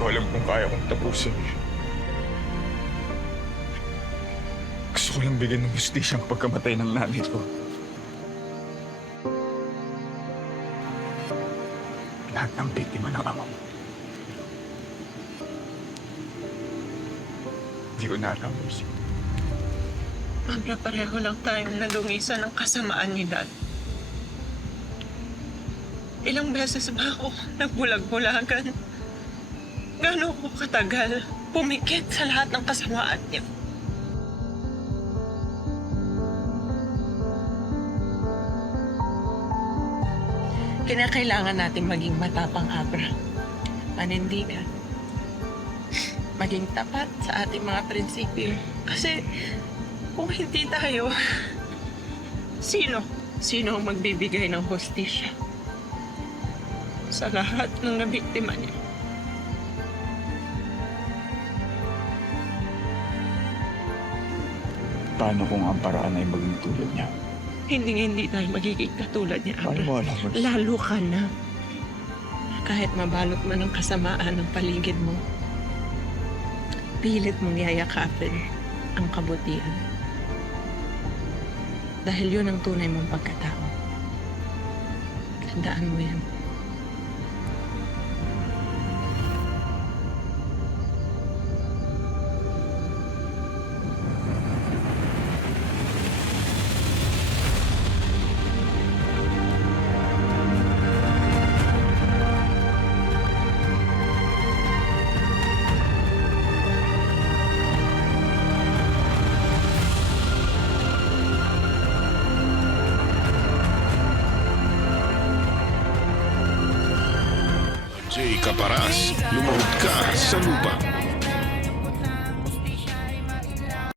ko alam kung kaya kong tapusin. Gusto ko lang bigyan ng hustisya ang pagkamatay ng nanay ko. Lahat ng biktima ng ama mo. Hindi ko na alam, Lucy. Pablo, pareho lang tayong nalungisan ng kasamaan ni Dad. Ilang beses ba ako nagbulag-bulagan? Gano'n ko katagal pumikit sa lahat ng kasamaan niya? Kinakailangan natin maging matapang, Abra. Panindigan. Maging tapat sa ating mga prinsipyo. Kasi kung hindi tayo, sino ang magbibigay ng hustisya sa lahat ng nabiktima niya? Paano kung ang paraan ay maging tulad niya? Hindi tayo magiging katulad niya, Paano Abra. mo alam? Lalo ka na. Kahit mabalot man ang kasamaan ng paligid mo, pilit mong yayakapin ang kabutihan. Dahil yun ang tunay mong pagkatao. Tandaan mo yan. Jay Caparaz, lumahod ka sa lupa.